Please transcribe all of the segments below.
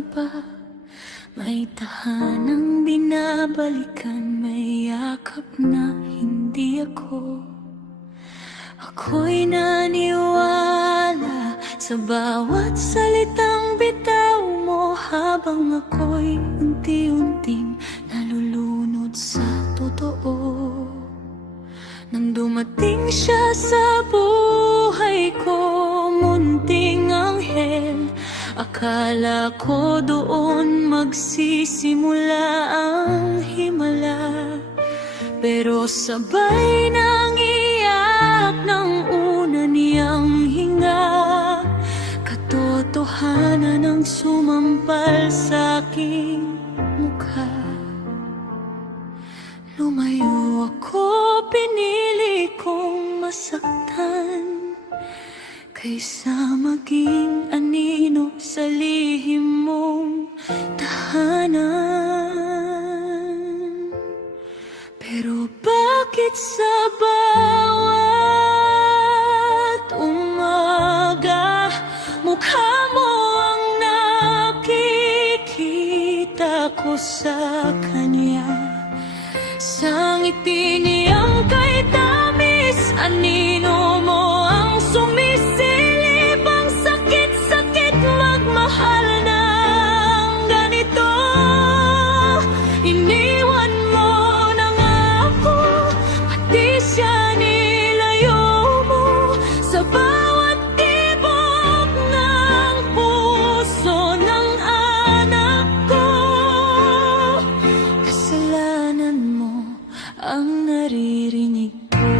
iba. May tahanang binabalikan, may yakap na hindi ako. Ako'y naniwala sa bawat salitang bitaw mo, habang ako'y unti-unting nalulunod sa totoo. Nang dumating siya sa buhay ko, munting anghel, akala ko doon magsisimula ang himala. Pero sabay nang iyak ng una niyang hinga, katotohanan ang sumampal sa aking mukha. Lumayo ako, pinili kong masaktan, kaysa maging anino sa lihim mong tahanan. Pero bakit sa bawat umaga, mukha mo ang nakikita ko sa kanya? Sa ngiti niyang kay tamis, anino mo ang sumisilip. Ang sakit-sakit magmahal ng ganito. Iniwan mo na nga ako, pati siya nilayo mo. Sa bawat tibok ng puso ng anak ko, kasalanan mo ang naririnig ko.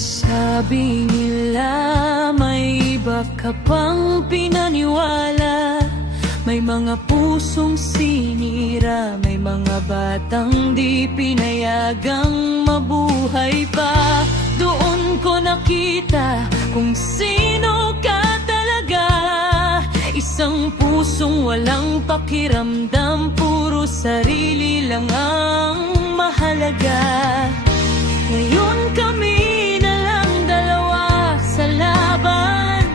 Sabi nila may iba ka pang pinaniwala, may mga pusong sinira, may mga batang di pinayagang mabuhay pa. Doon ko nakita kung sino ka talaga, isang pusong walang pakiramdam, puro sarili lang ang mahalaga. Ngayon kami na lang dalawa sa laban,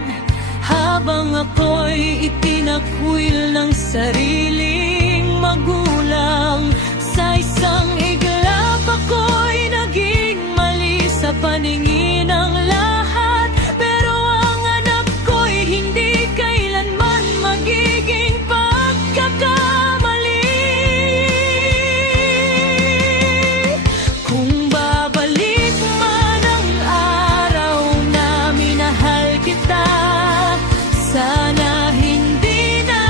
habang ako'y itinakwil ng sariling magulang. Sa isang iglap ako'y naging mali sa paningin ng lahat, pero ang anak ko'y hindi kailanman magiging pagkakamali. Kung babalik man ang araw na minahal kita, sana hindi na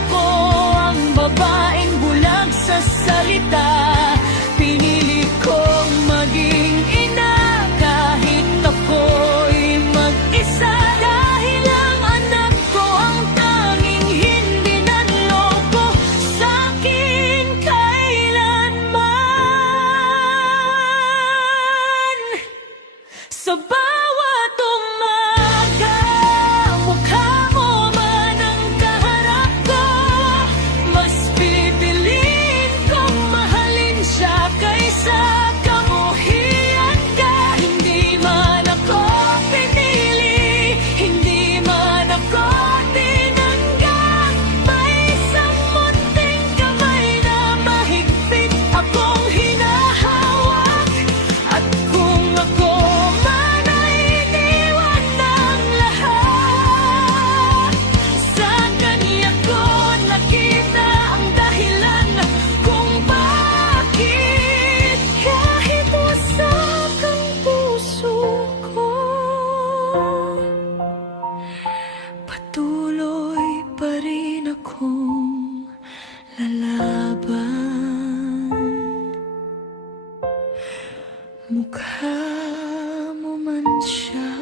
ako ang babaeng bulag sa salita. Pinili kong maging ina kahit ako'y mag-isa, dahil ang anak ko ang tanging hindi nanloko sa'kin kailanman. Sa bawat umaga, mukha mo man ang kaharap ko, mas pipiliin kong mahalin siya kaysa kamuhian ka. Hindi man ako pinili, hindi man ako tinanggap, may isang munting kamay na mahigpit akong hinahawak. At kung ako man ay iniwan ng lahat, sa kanya ko nakita ang dahilan kung bakit kahit wasak ang puso ko, patuloy pa rin akong lalaban. Mukha mo man siya,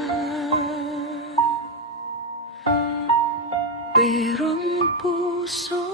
pero ang puso